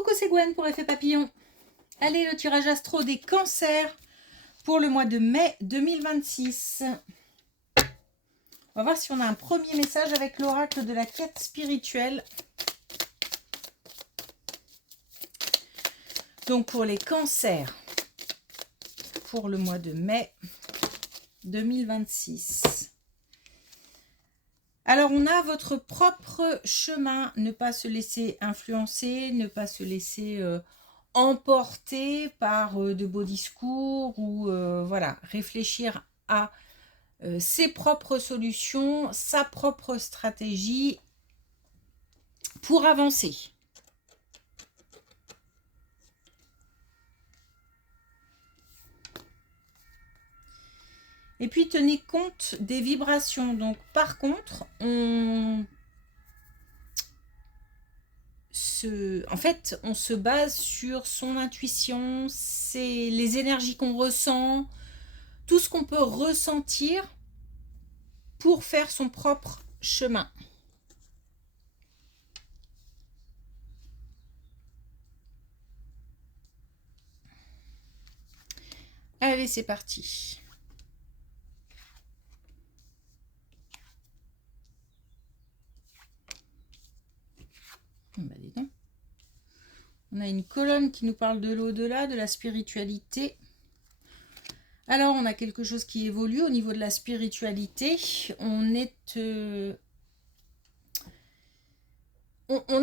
Coucou, c'est Gwen pour Effet Papillon. Allez, le tirage astro des cancers pour le mois de mai 2026. On va voir si on a un premier message avec l'oracle de la quête spirituelle. Donc pour les cancers, pour le mois de mai 2026. Alors on a votre propre chemin, ne pas se laisser influencer, ne pas se laisser emporter par de beaux discours ou voilà, réfléchir à ses propres solutions, sa propre stratégie pour avancer. Et puis tenez compte des vibrations. Donc par contre, on se base sur son intuition, c'est les énergies qu'on ressent, tout ce qu'on peut ressentir pour faire son propre chemin. Allez, c'est parti. Bah, dis donc. On a une colonne qui nous parle de l'au-delà, de la spiritualité. Alors, on a quelque chose qui évolue au niveau de la spiritualité. On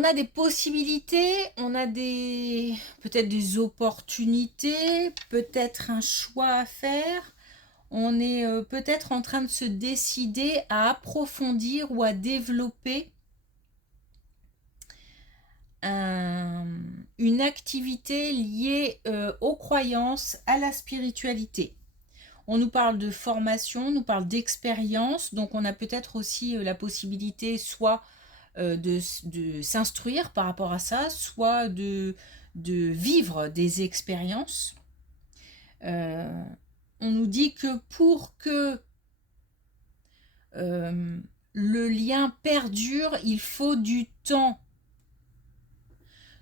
a des possibilités, on a peut-être des opportunités, peut-être un choix à faire. On est peut-être en train de se décider à approfondir ou à développer une activité liée aux croyances, à la spiritualité. On nous parle de formation, on nous parle d'expérience, donc on a peut-être aussi la possibilité soit de s'instruire par rapport à ça, soit de vivre des expériences. On nous dit que pour que le lien perdure, il faut du temps.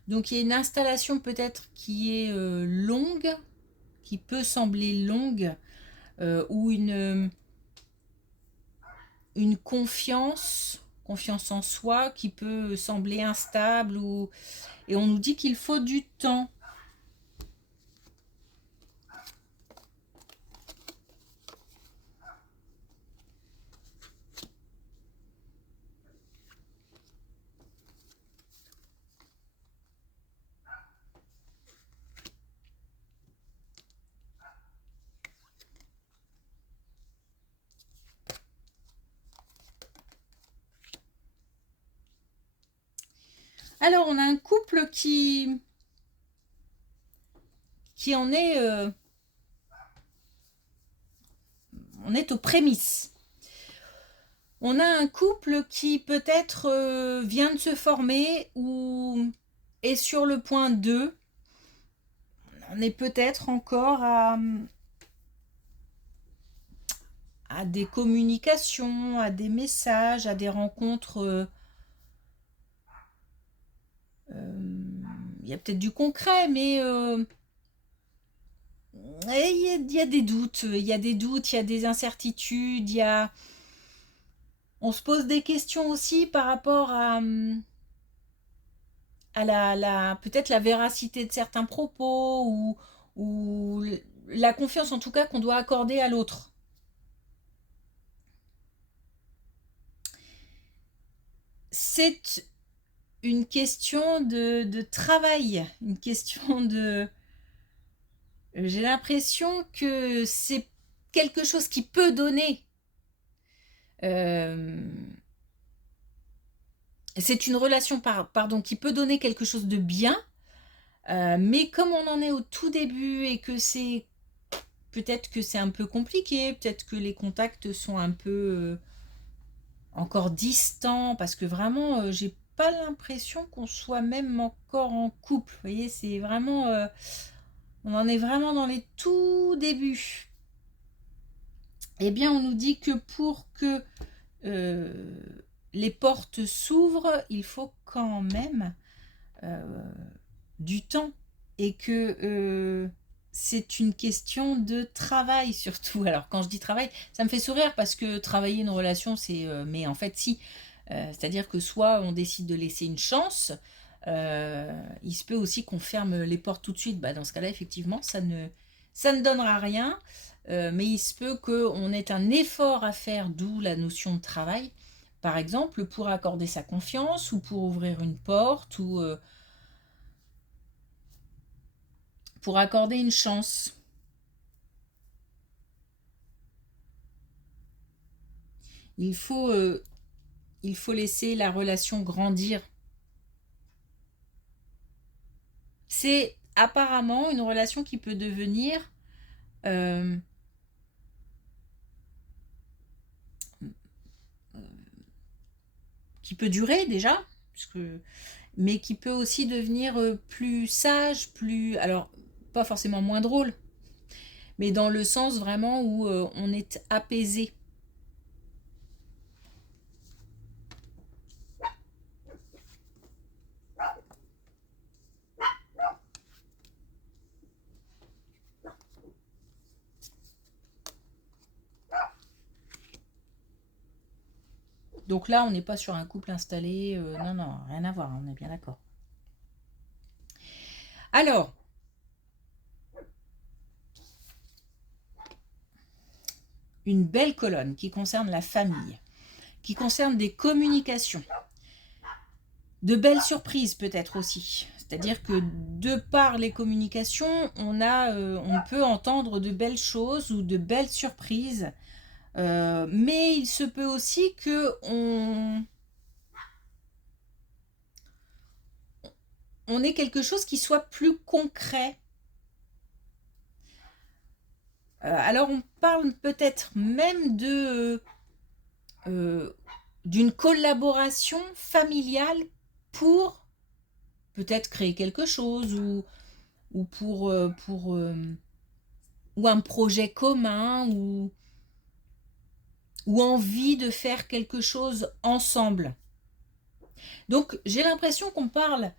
Donc il y a une installation peut-être qui est longue, qui peut sembler longue, ou une confiance en soi qui peut sembler instable, et on nous dit qu'il faut du temps. Alors, on a un couple qui en est... on est aux prémices. On a un couple qui peut-être vient de se former ou est sur le point 2. On est peut-être encore à des communications, à des messages, à des rencontres. Il y a peut-être du concret, mais il y a des doutes, il y a des incertitudes, on se pose des questions aussi par rapport à peut-être la véracité de certains propos ou la confiance en tout cas qu'on doit accorder à l'autre. C'est une question de travail, une question de... J'ai l'impression que c'est quelque chose qui peut donner. C'est une relation qui peut donner quelque chose de bien, mais comme on en est au tout début et que peut-être que c'est un peu compliqué, peut-être que les contacts sont un peu encore distants, parce que vraiment, j'ai pas l'impression qu'on soit même encore en couple. Vous voyez, c'est vraiment... on en est vraiment dans les tout débuts. Eh bien, on nous dit que pour que les portes s'ouvrent, il faut quand même du temps et que c'est une question de travail surtout. Alors quand je dis travail, ça me fait sourire parce que travailler une relation, c'est... mais en fait, si. C'est-à-dire que soit on décide de laisser une chance, il se peut aussi qu'on ferme les portes tout de suite. Bah, dans ce cas-là, effectivement, ça ne donnera rien. Mais il se peut qu'on ait un effort à faire, d'où la notion de travail, par exemple, pour accorder sa confiance ou pour ouvrir une porte ou pour accorder une chance. Il faut, euh, il faut laisser la relation grandir. C'est apparemment une relation qui peut devenir, euh, qui peut durer déjà, puisque, mais qui peut aussi devenir plus sage, plus, alors pas forcément moins drôle, mais dans le sens vraiment où on est apaisé. Donc là, on n'est pas sur un couple installé, non, non, rien à voir, on est bien d'accord. Alors, une belle colonne qui concerne la famille, qui concerne des communications, de belles surprises peut-être aussi. C'est-à-dire que de par les communications, on peut entendre de belles choses ou de belles surprises. Mais il se peut aussi que on ait quelque chose qui soit plus concret. Alors on parle peut-être même d'une collaboration familiale pour peut-être créer quelque chose ou ou un projet commun ou envie de faire quelque chose ensemble. Donc j'ai l'impression qu'on parle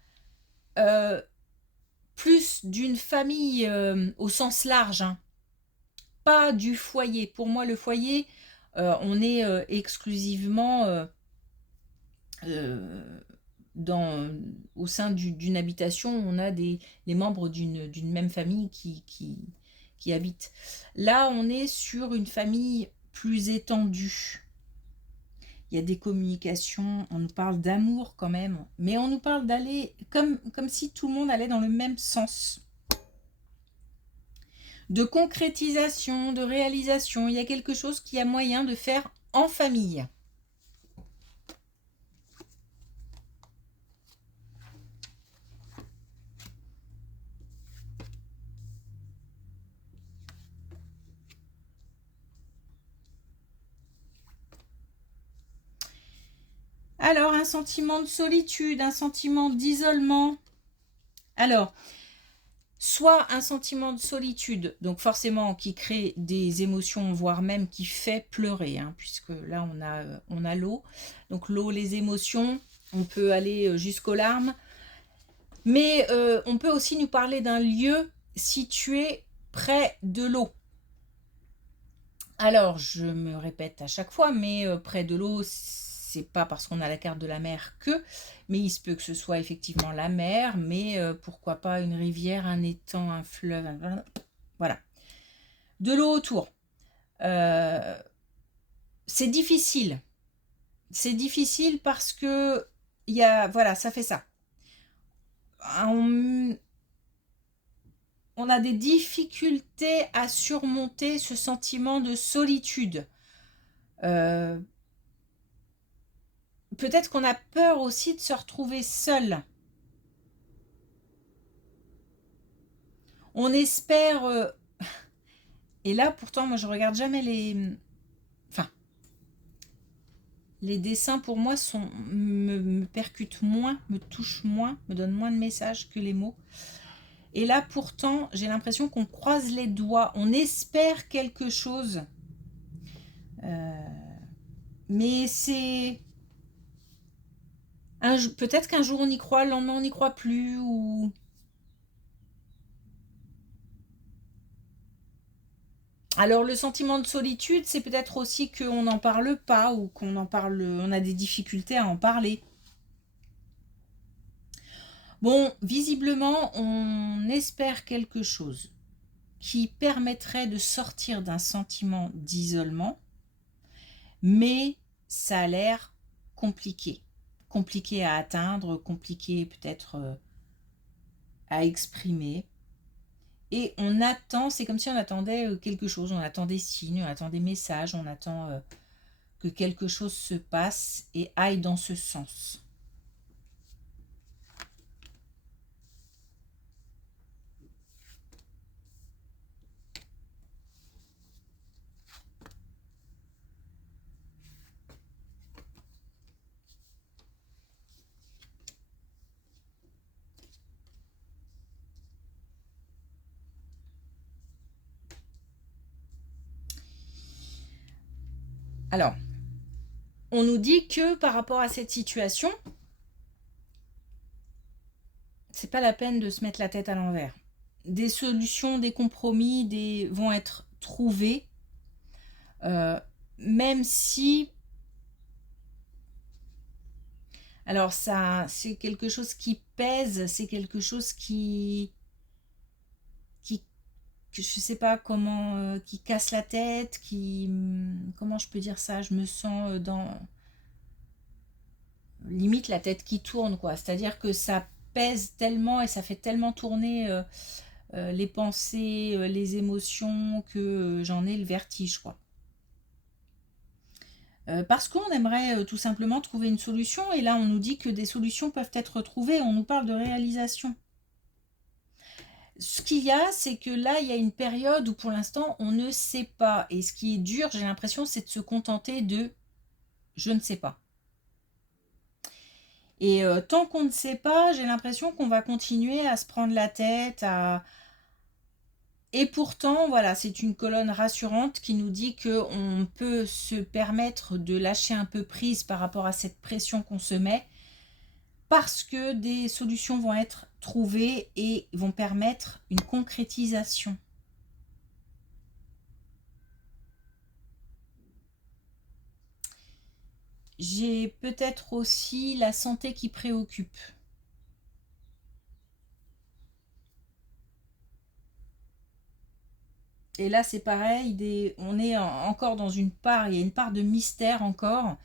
euh, plus d'une famille au sens large, hein, pas du foyer. Pour moi, le foyer, on est exclusivement euh, dans, au sein d'une habitation, on a les membres d'une même famille qui habitent. Là, on est sur une famille plus étendue. Il y a des communications, on nous parle d'amour quand même, mais on nous parle d'aller comme si tout le monde allait dans le même sens. De concrétisation, de réalisation, il y a quelque chose qui a moyen de faire en famille. Alors, un sentiment de solitude, un sentiment d'isolement. Alors, soit un sentiment de solitude, donc forcément qui crée des émotions, voire même qui fait pleurer, hein, puisque là on a l'eau. Donc l'eau, les émotions, on peut aller jusqu'aux larmes. Mais on peut aussi nous parler d'un lieu situé près de l'eau. Alors, je me répète à chaque fois, mais près de l'eau, c'est pas parce qu'on a la carte de la mer que, mais il se peut que ce soit effectivement la mer, mais pourquoi pas une rivière, un étang, un fleuve, voilà. De l'eau autour. Euh, c'est difficile. C'est difficile parce que voilà, ça fait ça. On, on a des difficultés à surmonter ce sentiment de solitude. Euh, Peut-être qu'on a peur aussi de se retrouver seul. On espère... et là, pourtant, moi, je regarde jamais enfin, les dessins, pour moi, me percutent moins, me touchent moins, me donnent moins de messages que les mots. Et là, pourtant, j'ai l'impression qu'on croise les doigts, on espère quelque chose. Mais c'est... Peut-être qu'un jour on y croit, le lendemain on n'y croit plus, ou... Alors le sentiment de solitude, c'est peut-être aussi qu'on n'en parle pas ou qu'on en parle, on a des difficultés à en parler. Bon, visiblement, on espère quelque chose qui permettrait de sortir d'un sentiment d'isolement, mais ça a l'air compliqué. Compliqué à atteindre, compliqué peut-être à exprimer. Et on attend, c'est comme si on attendait quelque chose, on attend des signes, on attend des messages, on attend que quelque chose se passe et aille dans ce sens. Alors, on nous dit que par rapport à cette situation, c'est pas la peine de se mettre la tête à l'envers. Des solutions, des compromis vont être trouvés, même si... Alors ça, c'est quelque chose qui pèse, c'est quelque chose que je sais pas comment, qui casse la tête, comment je peux dire ça, je me sens dans limite la tête qui tourne, quoi. C'est-à-dire que ça pèse tellement et ça fait tellement tourner les pensées, les émotions que j'en ai le vertige, quoi. Parce qu'on aimerait tout simplement trouver une solution et là on nous dit que des solutions peuvent être trouvées, on nous parle de réalisation. Ce qu'il y a, c'est que là, il y a une période où pour l'instant, on ne sait pas. Et ce qui est dur, j'ai l'impression, c'est de se contenter de je ne sais pas. Et tant qu'on ne sait pas, j'ai l'impression qu'on va continuer à se prendre la tête. Et pourtant, voilà, c'est une colonne rassurante qui nous dit qu'on peut se permettre de lâcher un peu prise par rapport à cette pression qu'on se met parce que des solutions vont être trouvées et vont permettre une concrétisation. J'ai peut-être aussi la santé qui préoccupe. Et là, c'est pareil, on est encore dans une part, il y a une part de mystère encore,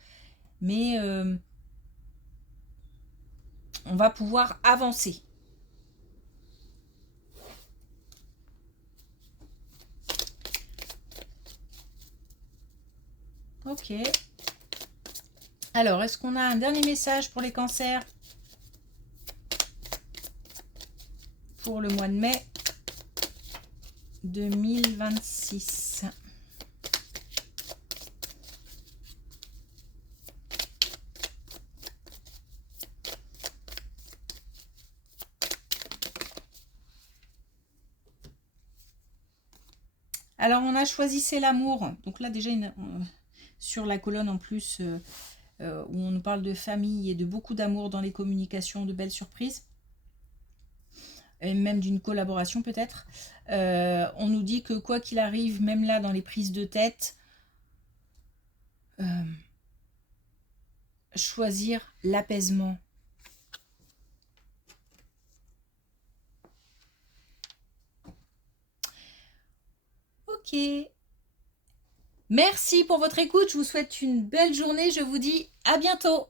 mais on va pouvoir avancer. Ok. Alors, est-ce qu'on a un dernier message pour les cancers pour le mois de mai 2026? Alors, on a choisi c'est l'amour. Donc là, déjà, sur la colonne en plus, où on nous parle de famille et de beaucoup d'amour dans les communications, de belles surprises, et même d'une collaboration peut-être. On nous dit que quoi qu'il arrive, même là, dans les prises de tête, choisir l'apaisement. Ok. Merci pour votre écoute. Je vous souhaite une belle journée. Je vous dis à bientôt.